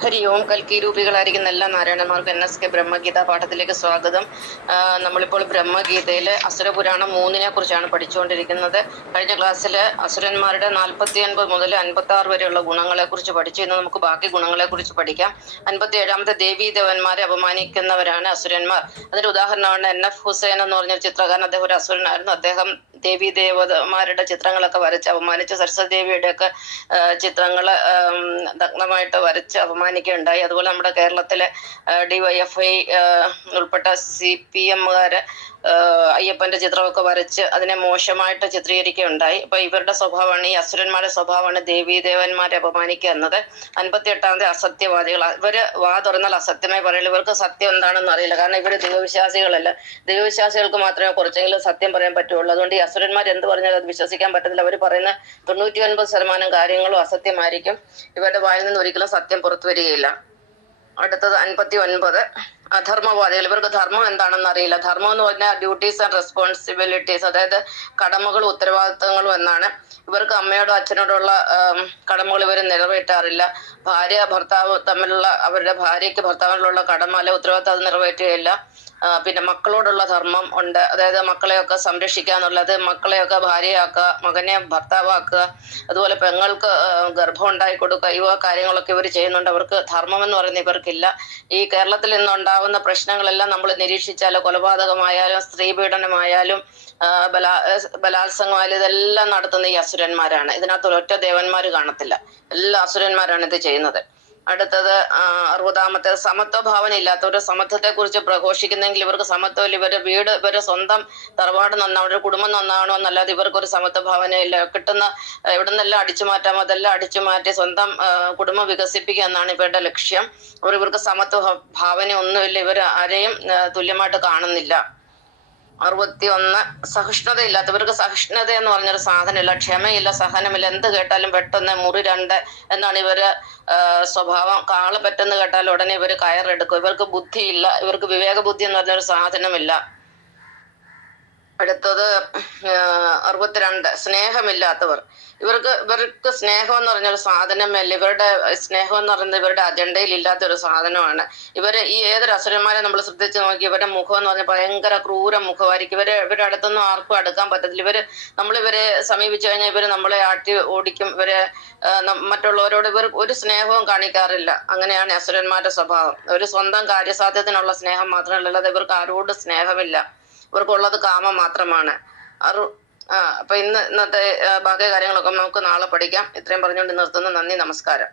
ഹരി ഓം. കൽക്കി രൂപികളായിരിക്കുന്ന എല്ലാ നാരായണന്മാർക്കും NSK ബ്രഹ്മഗീത പാഠത്തിലേക്ക് സ്വാഗതം. നമ്മളിപ്പോൾ ബ്രഹ്മഗീതയിലെ അസുരപുരാണം 3 കുറിച്ചാണ് പഠിച്ചുകൊണ്ടിരിക്കുന്നത്. കഴിഞ്ഞ ക്ലാസ്സിൽ അസുരന്മാരുടെ 49 മുതൽ 56 വരെയുള്ള ഗുണങ്ങളെ കുറിച്ച് പഠിച്ചു. ഇന്ന് നമുക്ക് ബാക്കി ഗുണങ്ങളെ കുറിച്ച് പഠിക്കാം. 57ാമത്തെ ദേവീ ദേവന്മാരെ അപമാനിക്കുന്നവരാണ് അസുരന്മാർ. അതിന്റെ ഉദാഹരണമാണ് NF ഹുസൈൻ എന്ന് പറഞ്ഞൊരു ചിത്രകാരൻ. അദ്ദേഹം ഒരു അസുരനായിരുന്നു. അദ്ദേഹം ദേവീ ദേവതമാരുടെ ചിത്രങ്ങളൊക്കെ വരച്ച് അപമാനിച്ച് സരസ്വതി ദേവിയുടെ ഒക്കെ ചിത്രങ്ങൾ നഗ്നമായിട്ട് വരച്ച് അപമാനിക്കുകയുണ്ടായി. അതുപോലെ നമ്മുടെ കേരളത്തിലെ DYFI ഉൾപ്പെട്ട CPMകാര് അയ്യപ്പന്റെ ചിത്രമൊക്കെ വരച്ച് അതിനെ മോശമായിട്ട് ചിത്രീകരിക്കുകയുണ്ടായി. അപ്പൊ ഇവരുടെ സ്വഭാവമാണ്, ഈ അസുരന്മാരുടെ സ്വഭാവമാണ് ദേവീദേവന്മാരെ അപമാനിക്കുക എന്നത്. 58ാമത്തെ അസത്യവാദികൾ. ഇവര് വാ തുറന്നാൽ അസത്യമായി പറയുള്ളൂ. ഇവർക്ക് സത്യം എന്താണെന്ന് അറിയില്ല. കാരണം ഇവര് ദൈവവിശ്വാസികളല്ല. ദൈവവിശ്വാസികൾക്ക് മാത്രമേ കുറച്ചെങ്കിലും സത്യം പറയാൻ പറ്റുള്ളൂ. അതുകൊണ്ട് ഈ അസുരന്മാർ എന്ത് പറഞ്ഞാലും അത് വിശ്വസിക്കാൻ പറ്റത്തില്ല. അവർ പറയുന്ന 99% കാര്യങ്ങളും അസത്യമായിരിക്കും. ഇവരുടെ വായിൽ നിന്ന് ഒരിക്കലും സത്യം പുറത്തു വരികയില്ല. അടുത്തത് 59 അധർമ്മവാദികൾ. ഇവർക്ക് ധർമ്മം എന്താണെന്ന് അറിയില്ല. ധർമ്മം എന്ന് പറഞ്ഞാൽ ഡ്യൂട്ടീസ് ആൻഡ് റെസ്പോൺസിബിലിറ്റീസ്, അതായത് കടമകളും ഉത്തരവാദിത്തങ്ങളും എന്നാണ്. ഇവർക്ക് അമ്മയോടും അച്ഛനോടുള്ള കടമകൾ ഇവർ നിറവേറ്റാറില്ല. ഭാര്യ ഭർത്താവ് തമ്മിലുള്ള, അവരുടെ ഭാര്യയ്ക്ക് ഭർത്താവിനുള്ള കടമ അല്ലെ ഉത്തരവാദിത്തം അത് നിറവേറ്റുകയില്ല. പിന്നെ മക്കളോടുള്ള ധർമ്മം ഉണ്ട്, അതായത് മക്കളെയൊക്കെ സംരക്ഷിക്കുക എന്നുള്ളത്, മക്കളെയൊക്കെ ഭാര്യയാക്കുക, മകനെ ഭർത്താവാക്കുക, അതുപോലെ പെങ്ങൾക്ക് ഗർഭം ഉണ്ടായി കൊടുക്കുക, ഇവ കാര്യങ്ങളൊക്കെ ഇവർ ചെയ്യുന്നുണ്ട്. അവർക്ക് ധർമ്മം എന്ന് പറയുന്നത് ഇവർക്കില്ല. ഈ കേരളത്തിൽ നിന്നുണ്ടാവുന്ന പ്രശ്നങ്ങളെല്ലാം നമ്മൾ നിരീക്ഷിച്ചാൽ, കൊലപാതകമായാലും സ്ത്രീ പീഡനമായാലും ബലാത്സംഗമായാലും ഇതെല്ലാം നടത്തുന്ന ഈ അസുരന്മാരാണ്. ഇതിനകത്ത് ഒരൊറ്റ ദേവന്മാര് കാണത്തില്ല. എല്ലാ അസുരന്മാരാണ് ഇത് ചെയ്യുന്നത്. അടുത്തത് 60ാമത്തെ സമത്വ ഭാവന ഇല്ലാത്തവർ. സമത്വത്തെ കുറിച്ച് പ്രഘോഷിക്കുന്നെങ്കിൽ ഇവർക്ക് സമത്വം, ഇവരുടെ വീട്, ഇവരുടെ സ്വന്തം തറവാട് നന്നാവണം, അവരുടെ കുടുംബം നന്നാവണോ എന്നല്ലാതെ ഇവർക്കൊരു സമത്വ ഭാവനയില്ല. കിട്ടുന്ന എവിടെ നിന്നെല്ലാം അടിച്ചു മാറ്റാമോ അതെല്ലാം അടിച്ചു മാറ്റി സ്വന്തം കുടുംബം വികസിപ്പിക്കുക എന്നാണ് ഇവരുടെ ലക്ഷ്യം. ഇവർക്ക് സമത്വ ഭാവന ഒന്നുമില്ല. ഇവർ ആരെയും തുല്യമായിട്ട് കാണുന്നില്ല. 61 സഹിഷ്ണുത ഇല്ലാത്തവർക്ക്. സഹിഷ്ണുത എന്ന് പറഞ്ഞൊരു സാധനമില്ല, ക്ഷമയില്ല, സഹനമില്ല. എന്ത് കേട്ടാലും പെട്ടെന്ന് മുറി രണ്ട് എന്നാണ് ഇവര് സ്വഭാവം. കാള് പെട്ടെന്ന് കേട്ടാൽ ഉടനെ ഇവര് കയറെടുക്കും. ഇവർക്ക് ബുദ്ധിയില്ല. ഇവർക്ക് വിവേക ബുദ്ധി എന്ന് പറഞ്ഞൊരു സാധനമില്ല. അടുത്തത് 62 സ്നേഹമില്ലാത്തവർ. ഇവർക്ക് സ്നേഹം എന്ന് പറഞ്ഞൊരു സാധനമല്ല. ഇവരുടെ സ്നേഹം എന്ന് പറയുന്നത് ഇവരുടെ അജണ്ടയിൽ ഇല്ലാത്തൊരു സാധനമാണ്. ഈ ഏതൊരു അസുരന്മാരെ നമ്മൾ ശ്രദ്ധിച്ച് നോക്കി, ഇവരുടെ മുഖം എന്ന് പറഞ്ഞാൽ ഭയങ്കര ക്രൂര മുഖമായിരിക്കും. ഇവരുടെ അടുത്തൊന്നും ആർക്കും അടുക്കാൻ പറ്റത്തില്ല. നമ്മളിവരെ സമീപിച്ചു കഴിഞ്ഞാൽ ഇവര് നമ്മളെ ആട്ടി ഓടിക്കും. മറ്റുള്ളവരോട് ഇവർ ഒരു സ്നേഹവും കാണിക്കാറില്ല. അങ്ങനെയാണ് അസുരന്മാരുടെ സ്വഭാവം. ഒരു സ്വന്തം കാര്യസാധ്യത്തിനുള്ള സ്നേഹം മാത്രമല്ല, ഇവർക്ക് ആരോടും സ്നേഹമില്ല. ഇവർക്കുള്ളത് കാമം മാത്രമാണ്. അപ്പൊ ഇന്നത്തെ ബാക്കി കാര്യങ്ങളൊക്കെ നമുക്ക് നാളെ പഠിക്കാം. ഇത്രയും പറഞ്ഞുകൊണ്ട് നിർത്തുന്നു. നന്ദി, നമസ്കാരം.